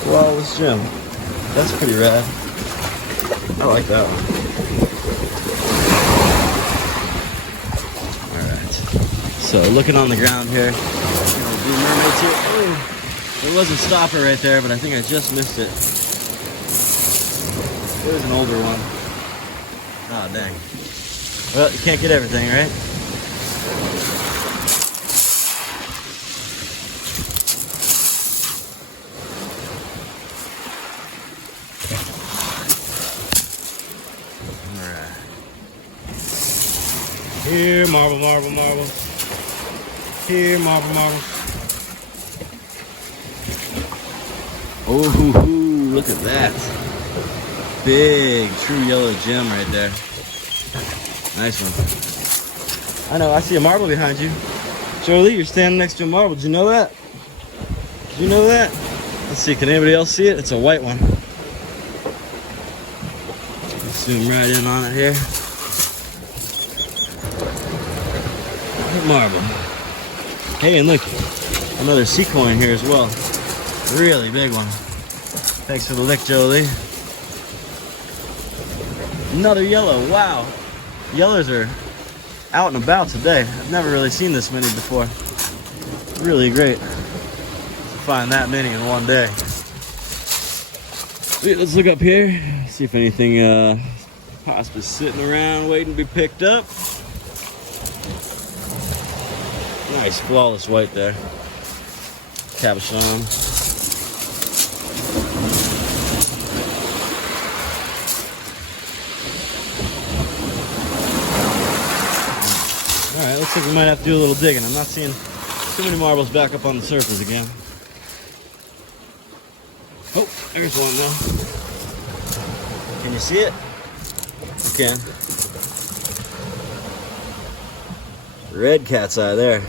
flawless gem. That's pretty rad. I like that one. Alright, so looking on the ground here, blue mermaids here. Oh. There was a stopper right there, but I think I just missed it. There's an older one. Oh, dang. Well, you can't get everything, right? Alright. Here, marble, marble, marble. Here, marble, marble. Oh, look at that. Big, true yellow gem right there. Nice one. I know, I see a marble behind you. Jolie, you're standing next to a marble. Did you know that? Did you know that? Let's see, can anybody else see it? It's a white one. Let's zoom right in on it here. Marble. Hey, and look, another sea coin here as well. Really big one. Thanks for the lick, Jolie. Another yellow. Wow. Yellows are out and about today. I've never really seen this many before. Really great to find that many in one day. Sweet, let's look up here. See if anything possibly sitting around waiting to be picked up. Nice, flawless white there. Cabochon. Alright, looks like we might have to do a little digging. I'm not seeing too many marbles back up on the surface again. Oh, there's one though. Can you see it? You can. Red cat's eye there.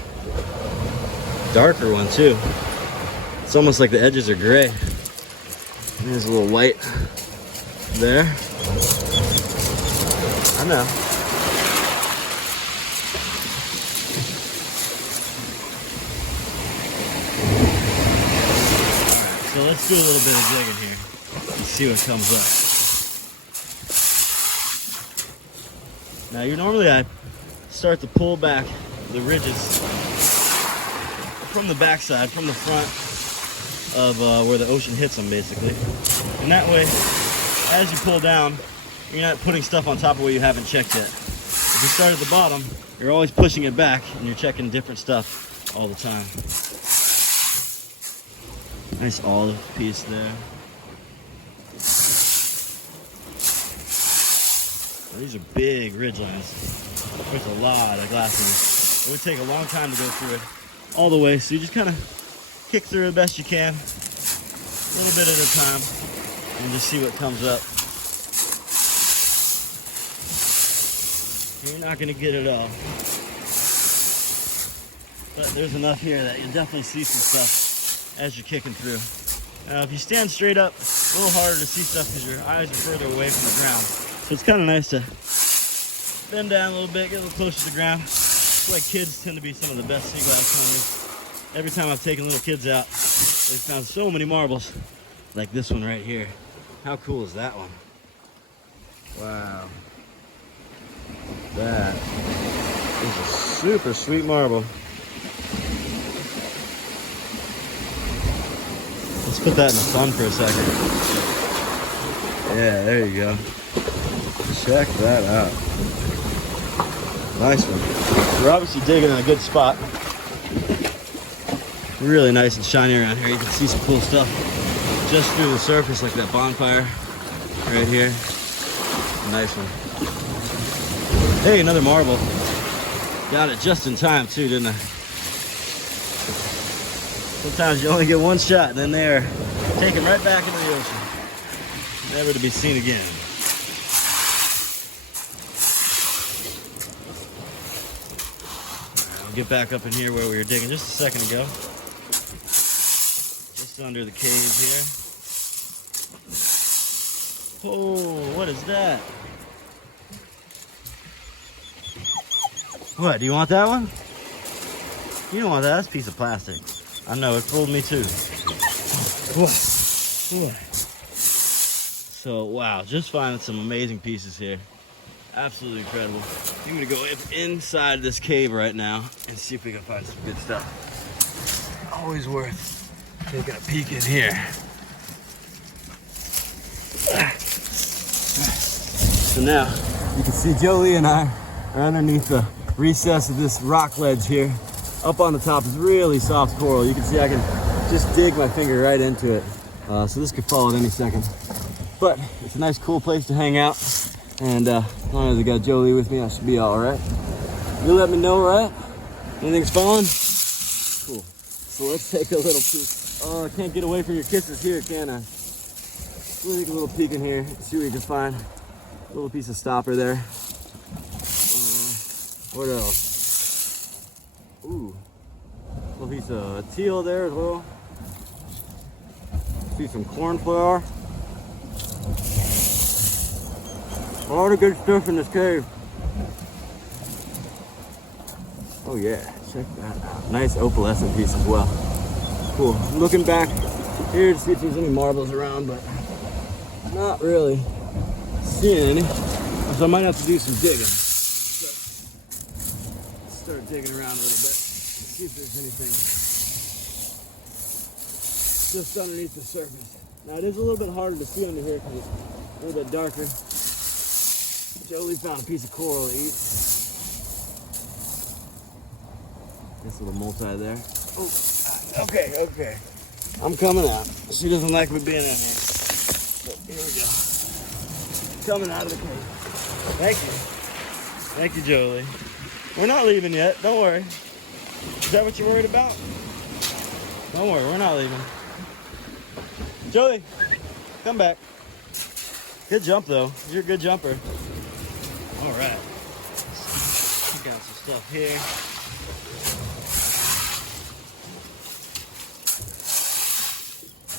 Darker one too. It's almost like the edges are gray. There's a little white there. I know. Alright, so let's do a little bit of digging here and see what comes up. Now, normally I start to pull back the ridges from the backside, from the front of where the ocean hits them, basically. And that way, as you pull down, you're not putting stuff on top of what you haven't checked yet. If you start at the bottom, you're always pushing it back, and you're checking different stuff all the time. Nice olive piece there. These are big ridge lines. There's a lot of glass in this. It would take a long time to go through it all the way, so you just kind of kick through the best you can, a little bit at a time, and just see what comes up. You're not going to get it all, but there's enough here that you'll definitely see some stuff as you're kicking through. Now, if you stand straight up, it's a little harder to see stuff because your eyes are further away from the ground. So it's kind of nice to bend down a little bit, get a little closer to the ground. That's why kids tend to be some of the best sea glass hunters. Every time I've taken little kids out, they've found so many marbles, like this one right here. How cool is that one? Wow. That is a super sweet marble. Let's put that in the sun for a second. Yeah, there you go. Check that out. Nice one. We're obviously digging in a good spot. Really nice and shiny around here. You can see some cool stuff just through the surface, like that bonfire right here. Nice one. Hey, another marble. Got it just in time too, didn't I? Sometimes you only get one shot, and then they're taken right back into the ocean, never to be seen again. I'll get back up in here where we were digging just a second ago. Just under the cave here. Oh, what is that? What, do you want that one? You don't want that, that's a piece of plastic. I know, it fooled me too. So, wow, just finding some amazing pieces here. Absolutely incredible. I'm gonna go inside this cave right now and see if we can find some good stuff. Always worth taking a peek in here. So now, you can see Jolie and I are underneath the recess of this rock ledge here. Up on the top is really soft coral. You can see I can just dig my finger right into it. So this could fall at any second. But it's a nice cool place to hang out. And as long as I got Jolie with me, I should be all right. You let me know, right? Anything's falling? Cool. So let's take a little peek. Oh, I can't get away from your kisses here, can I? Let's take a little peek in here, see what we can find. A little piece of stopper there. What else? Ooh, a little piece of teal there as well. See some cornflower. A lot of good stuff in this cave. Oh yeah, check that out. Nice opalescent piece as well. Cool. I'm looking back here to see if there's any marbles around, but not really seeing any. So I might have to do some digging. Start digging around a little bit, see if there's anything just underneath the surface. Now it is a little bit harder to see under here because it's a little bit darker. Jolie found a piece of coral to eat. This little multi there. Oh, okay, okay. I'm coming out. She doesn't like me being in here. But here we go. Coming out of the cave. Thank you. Thank you, Jolie. We're not leaving yet. Don't worry. Is that what you're worried about? Don't worry, we're not leaving. Jolie, come back. Good jump, though. You're a good jumper. All right. Check out some stuff here.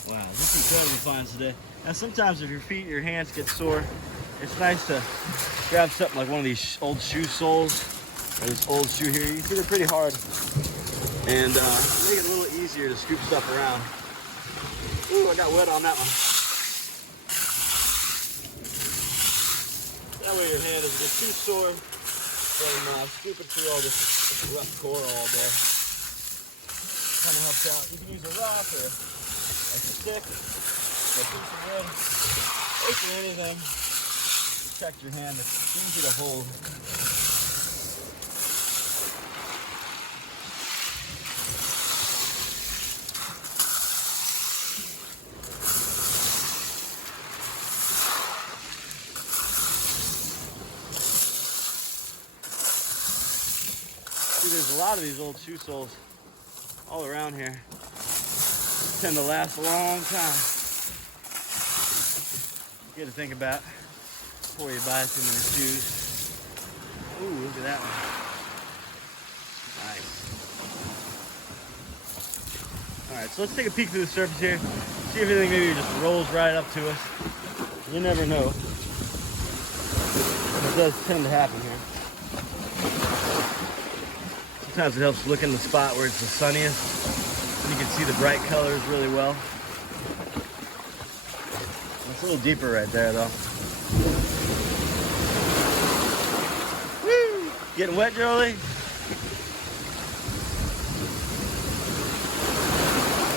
Wow, this is incredibly fine today. Now, sometimes if your feet, your hands get sore, it's nice to grab something like one of these old shoe soles or this old shoe here. You see they're pretty hard, and make it a little easier to scoop stuff around. Ooh, I got wet on that one. That way your hand doesn't get too sore from scooping through all this rough coral all day. Kind of helps out. You can use a rock or a stick, a piece of wood, basically anything. Protect your hand. It's easy to hold. See, there's a lot of these old shoe soles all around here. They tend to last a long time. You got to think about before you buy too many shoes. Ooh, look at that one. Nice. All right, so let's take a peek through the surface here. See if anything maybe just rolls right up to us. You never know. It does tend to happen here. Sometimes it helps to look in the spot where it's the sunniest. You can see the bright colors really well. It's a little deeper right there, though. Woo! Getting wet, Jolie?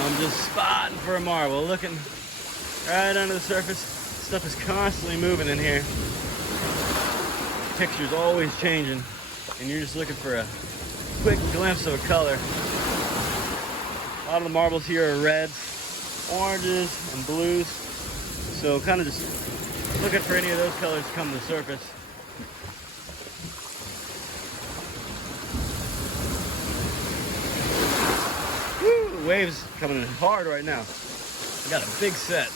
I'm just spotting for a marble, looking right under the surface. Stuff is constantly moving in here. The picture's always changing, and you're just looking for a quick glimpse of a color. A lot of the marbles here are reds, oranges, and blues. So kind of just looking for any of those colors to come to the surface. Woo, the waves coming in hard right now. We got a big set.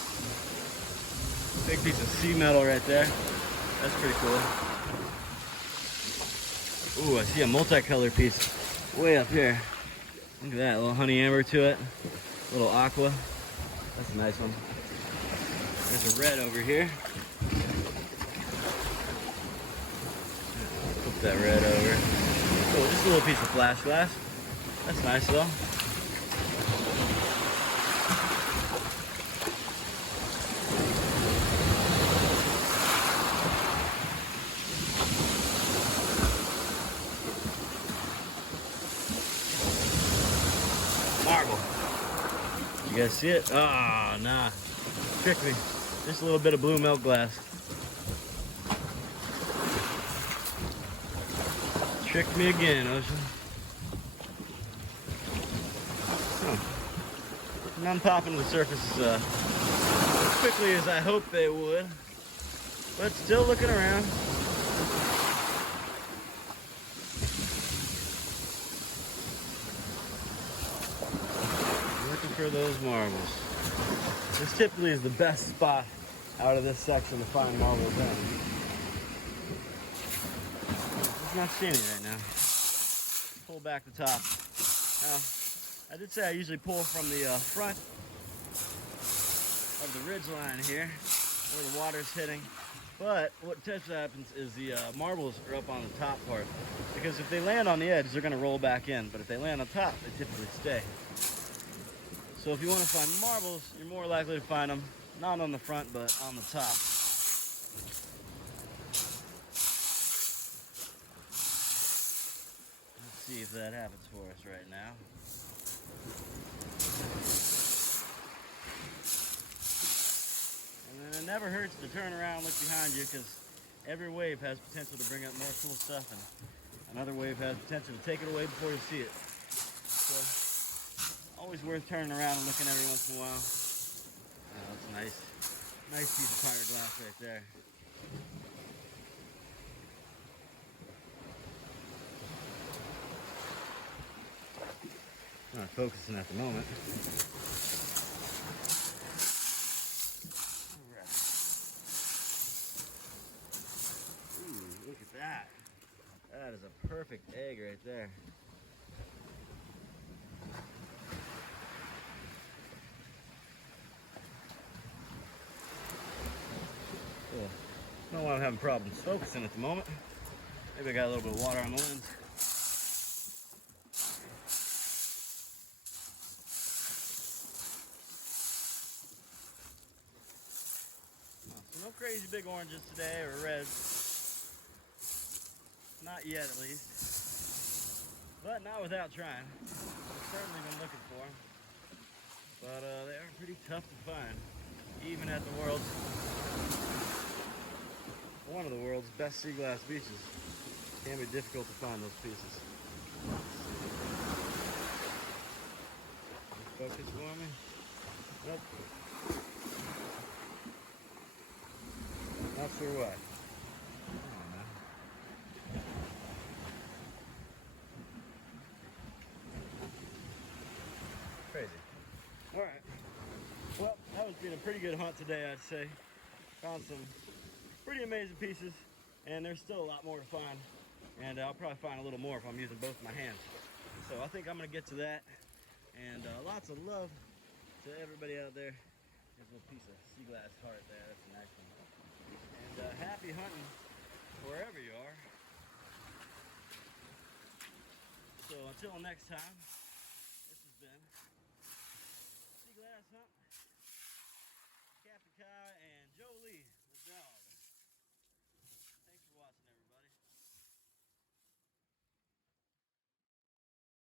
Big piece of sea metal right there. That's pretty cool. Ooh, I see a multicolor piece way up here. Look at that, a little honey amber to it. A little aqua. That's a nice one. There's a red over here. Put that red over. Oh, just a little piece of flash glass. That's nice though. Marble. You guys see it? Ah, oh, nah. Tricked me. Just a little bit of blue milk glass. Tricked me again, Ocean. Huh. None popping to the surface as quickly as I hoped they would. But still looking around. Looking for those marbles. This typically is the best spot out of this section to find marbles in. Just not seeing it right now. Pull back the top. Now, I did say I usually pull from the front of the ridge line here, where the water's hitting. But what tends to happen is the marbles are up on the top part. Because if they land on the edge, they're going to roll back in. But if they land on top, they typically stay. So if you want to find marbles, you're more likely to find them not on the front, but on the top. Let's see if that happens for us right now. And then it never hurts to turn around and look behind you, because every wave has potential to bring up more cool stuff, and another wave has potential to take it away before you see it. so always worth turning around and looking every once in a while. Oh, that's a nice piece of pirate glass right there. Not focusing at the moment. All right. Ooh, look at that. That is a perfect egg right there. Cool. Don't know why I'm having problems focusing at the moment. Maybe I got a little bit of water on the lens. So no crazy big oranges today or reds. Not yet, at least. But not without trying. I've certainly been looking for them. But they are pretty tough to find. Even at one of the world's best sea glass beaches. It can be difficult to find those pieces. Focus for me. Nope. Not sure why. Crazy. All right. Well, that was been a pretty good hunt today, I'd say. Found some pretty amazing pieces, and there's still a lot more to find. And I'll probably find a little more if I'm using both my hands. So I think I'm gonna get to that. And lots of love to everybody out there. Here's a little piece of sea glass heart there. That's a nice one. And happy hunting wherever you are. So until next time, this has been Sea Glass Hunt.